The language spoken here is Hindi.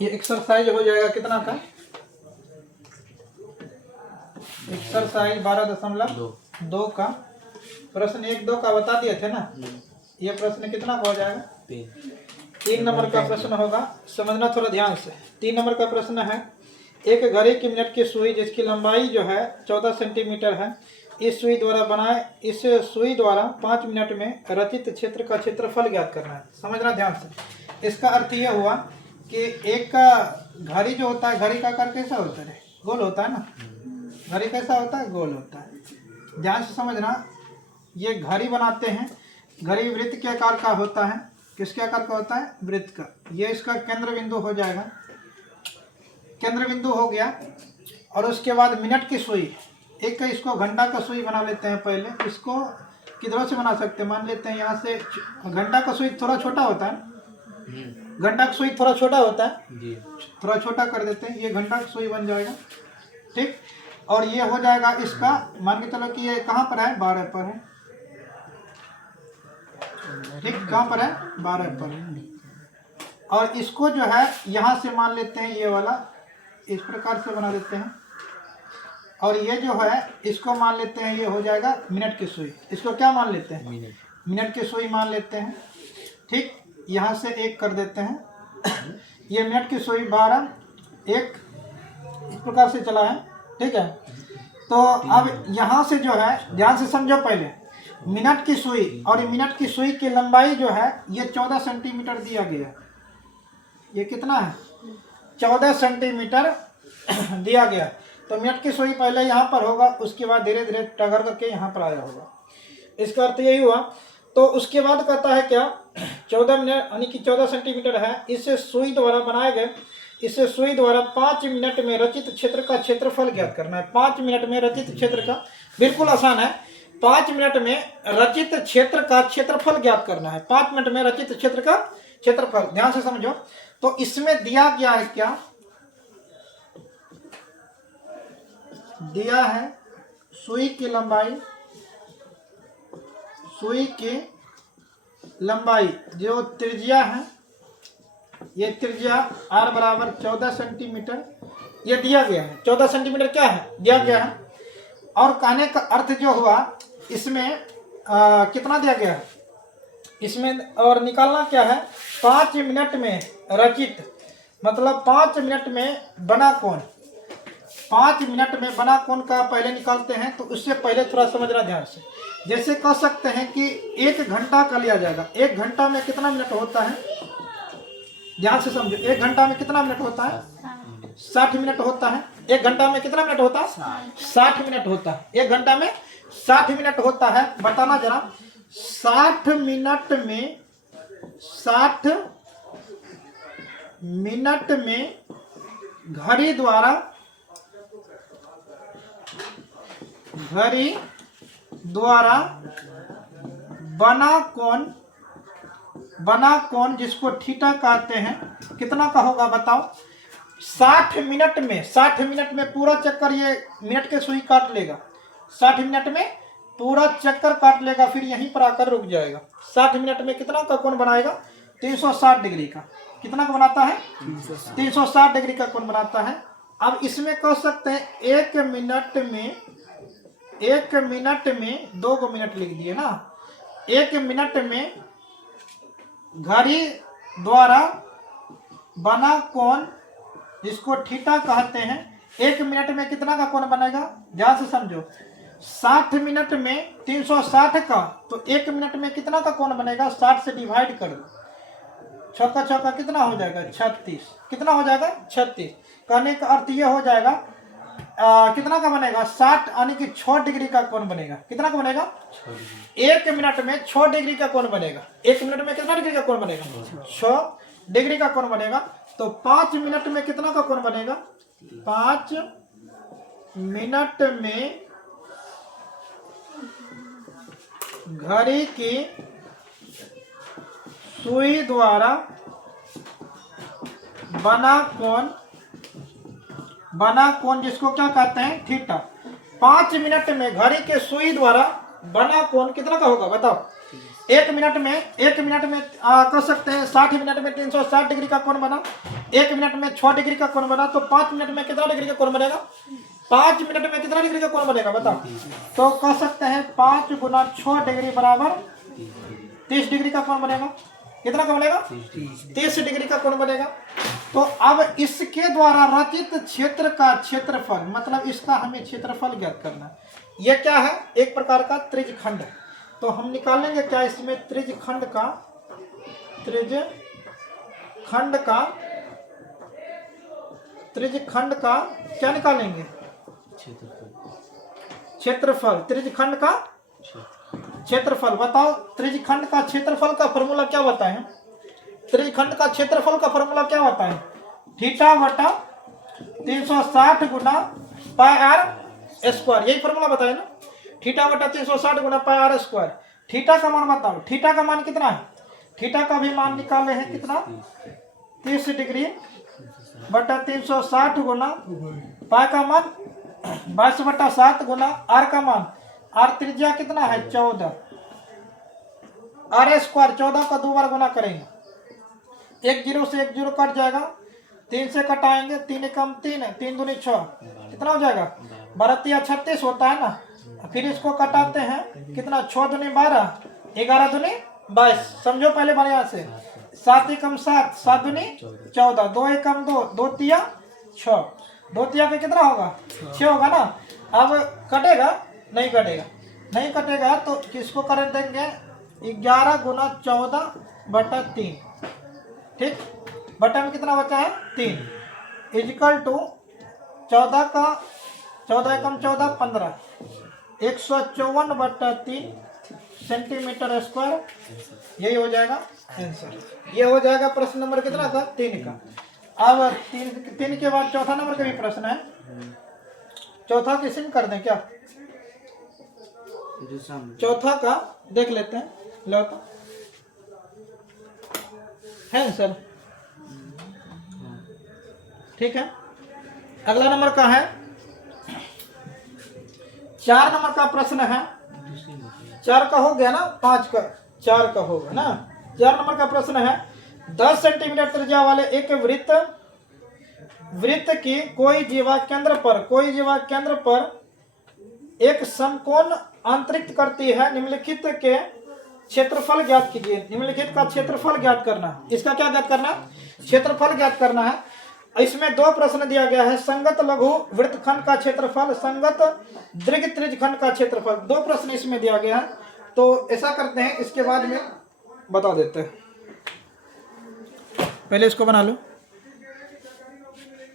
ये एक्सरसाइज हो जाएगा कितना का? एक्सरसाइज 12.2 का प्रश्न 1-2 का बता दिए थे ना। ये प्रश्न कितना का हो जाएगा? 3 नंबर का प्रश्न होगा। समझना थोड़ा ध्यान से। 3 नंबर का प्रश्न है, एक घड़ी की मिनट की सुई जिसकी लंबाई जो है 14 सेंटीमीटर है, इस सुई द्वारा बनाए इस सुई द्वारा 5 मिनट में रचित क्षेत्र का क्षेत्रफल ज्ञात करना है। समझना ध्यान से। इसका अर्थ यह हुआ कि एक का घड़ी जो होता है, घड़ी का आकार कैसा होता है? गोल होता है ना। घड़ी कैसा होता है? गोल होता है। ध्यान से समझना। ये घड़ी बनाते हैं, घड़ी वृत्त के आकार का होता है। किसके आकार का होता है? वृत्त का। ये इसका केंद्र बिंदु हो जाएगा। केंद्र बिंदु हो गया। और उसके बाद मिनट की सुई, एक इसको घंटा का सुई बना लेते हैं। पहले इसको किधरों से बना सकते हैं? मान लेते हैं यहाँ से। घंटा का सुई थोड़ा छोटा होता है, घंटा का सुई थोड़ा छोटा होता है जी। थोड़ा छोटा कर देते हैं, ये घंटा का सुई बन जाएगा। ठीक। और ये हो जाएगा इसका, मान के चलो कि ये कहाँ पर है? 12 पर है। ठीक, कहाँ पर है? 12 पर। और इसको जो है यहाँ से मान लेते हैं, ये वाला इस प्रकार से बना देते हैं। और ये जो है इसको मान लेते हैं, ये हो जाएगा मिनट की सुई। इसको क्या मान लेते हैं? मिनट की सुई मान लेते हैं। ठीक, यहाँ से 1 कर देते हैं। ये मिनट की सुई 12, 1 इस प्रकार से चला है। ठीक है। तो अब यहाँ से जो है ध्यान से समझो पहले, मिनट की सुई और मिनट की सुई की लंबाई जो है ये 14 सेंटीमीटर दिया गया। ये कितना है? 14 सेंटीमीटर दिया गया। तो मिनट की सुई पहले यहाँ पर होगा, उसके बाद धीरे धीरे टगर करके यहाँ पर आया होगा। इसका अर्थ यही हुआ। तो उसके बाद कहता है क्या? 14 मिनट यानी कि 14 सेंटीमीटर है। इसे सुई द्वारा बनाए गए, इसे सुई द्वारा 5 मिनट में रचित क्षेत्र का क्षेत्रफल ज्ञात करना है। 5 मिनट में रचित क्षेत्र का, बिल्कुल आसान है। 5 मिनट में रचित क्षेत्र का क्षेत्रफल ज्ञात करना है। 5 मिनट में रचित क्षेत्र का क्षेत्रफल, ध्यान से समझो। तो इसमें दिया गया है क्या? दिया है सुई की लंबाई, सुई की लंबाई जो त्रिज्या है, ये त्रिज्या r बराबर 14 सेंटीमीटर ये दिया गया है। 14 सेंटीमीटर क्या है? दिया गया है। और कहने का अर्थ जो हुआ, इसमें कितना दिया गया है इसमें, और निकालना क्या है? 5 मिनट में रचित, मतलब 5 मिनट में बना कौन। 5 मिनट में बना कौन का पहले निकालते हैं। तो उससे पहले थोड़ा समझना ध्यान से। जैसे कह सकते हैं कि 1 घंटा का लिया जाएगा। 1 घंटा में कितना मिनट होता है? ध्यान से समझो। 1 घंटा में कितना मिनट होता है? 60 मिनट होता है। 1 घंटा में कितना मिनट होता है? 60 मिनट होता है। 1 घंटा में 60 मिनट होता है। बताना जरा, 60 मिनट में, 60 मिनट में घड़ी द्वारा बना कोण जिसको थीटा कहते हैं, कितना का होगा बताओ? 60 मिनट में, 60 मिनट में पूरा चक्कर ये मिनट के सुई काट लेगा। 60 मिनट में पूरा चक्कर काट लेगा, फिर यहीं पर आकर रुक जाएगा। 60 मिनट में कितना का कोण बनाएगा? 360 डिग्री का। कितना का बनाता है? 360 डिग्री का कोण बनाता है। अब इसमें कह सकते हैं 1 मिनट में 2 मिनट लिख दिए ना। 1 मिनट में घड़ी द्वारा बना कोण जिसको थीटा कहते हैं, 1 मिनट में कितना का कोण बनेगा? ध्यान से समझो। 60 मिनट में 360 का, तो 1 मिनट में कितना का कोण बनेगा? 60 से डिवाइड कर दो। 6 का 6 का कितना हो जाएगा? 36। कितना हो जाएगा? 36। कहने का अर्थ ये हो जाएगा कितना का बनेगा? 60 यानी कि 6 डिग्री का कोण बनेगा। कितना का बनेगा? 1 मिनट में 6 डिग्री का कोण बनेगा। 1 मिनट में कितना डिग्री का कोण बनेगा? 6 डिग्री का कोण बनेगा। तो 5 मिनट में कितना का कोण बनेगा? 5 मिनट में घड़ी की सुई द्वारा बना कोण जिसको क्या कहते हैं? थीटा। 5 मिनट में घड़ी के सुई द्वारा बना कोण कितना का होगा बताओ? 1 मिनट में कह सकते हैं 60 मिनट में 360 डिग्री का कोण बना। 1 मिनट में 6 डिग्री का कोण बना, तो 5 मिनट में कितना डिग्री का कोण बनेगा? 5 मिनट में कितना डिग्री का कोण बनेगा बताओ? तो कह सकते हैं 5 गुना 6 डिग्री बराबर 30 डिग्री का कोण बनेगा। कितना का बनेगा? 30 डिग्री का कोण बनेगा। तो अब इसके द्वारा रचित क्षेत्र का क्षेत्रफल, मतलब इसका हमें क्षेत्रफल ज्ञात करना है। यह क्या है? एक प्रकार का त्रिज्यखंड है। तो हम निकालेंगे क्या इसमें? त्रिज्यखंड का क्या निकालेंगे? क्षेत्रफल। त्रिज्यखंड का क्षेत्रफल। बताओ त्रिज्यखंड का क्षेत्रफल का फॉर्मूला क्या बताएं? त्रिज्यखंड का क्षेत्रफल का फॉर्मूला क्या बताएं? थीटा बटा 360 गुना पाई आर स्क्वायर, यही फॉर्मूला बताए ना। थीटा बटा 360 गुना पाई आर स्क्वायर। थीटा का मान बताओ, थीटा का मान कितना है? थीटा का भी मान निकाले हैं कितना? 30 डिग्री बटा 360 गुना पाई का मान 22/7 गुना आर का मान, आर त्रिज्या कितना है? 14। आर स्क्वायर 14 का 2 बार गुना करेंगे, 1 0 से 1 0 कट जाएगा, 3 से कटाएंगे, 3 एकम 3 है, 3 दूनी 6, कितना हो जाएगा? 12 तिया 36 होता है ना। फिर इसको कटाते हैं, कितना? 6 दूनी 12, 11 दूनी 22। समझो पहले बढ़िया से। 7 एकम 7, 7 दूनी 14, 2 एकम 2, 2 तिया 6, 2 तिया पे कितना होगा? 6 होगा ना। अब कटेगा? नहीं कटेगा। नहीं कटेगा तो किसको कर देंगे? 11 गुना 14 बटा 3, ठीक। बटा में कितना बचा है? 3 इजिकल टू 14 का 14 एकम 14 15, 154 बटा 3 सेंटीमीटर स्क्वायर, यही हो जाएगा आंसर। ये हो जाएगा प्रश्न नंबर कितना का? 3 का। अब 3 के बाद चौथा नंबर का भी प्रश्न है। चौथा किसी में कर दें क्या? चौथा का देख लेते हैं। लो तो है सर, ठीक है। अगला नंबर का है 4 नंबर का प्रश्न है। 4 का हो गया ना, 5 का 4 का होगा ना। 4 नंबर का प्रश्न है 10 सेंटीमीटर त्रिज्या वाले एक वृत्त की कोई जीवा केंद्र पर एक समकोण अंतरिक्त करती है। निम्नलिखित के क्षेत्रफल ज्ञात कीजिए। निम्नलिखित का क्षेत्रफल ज्ञात करना। इसका क्या ज्ञात करना? क्षेत्रफल ज्ञात करना है। इसमें 2 प्रश्न दिया गया है, संगत लघु वृत्तखंड का क्षेत्रफल, संगत दीर्घ त्रिज्यखंड का क्षेत्रफल। 2 प्रश्न इसमें दिया गया है। तो ऐसा करते हैं, इसके बाद में बता देते हैं। पहले इसको बना लो।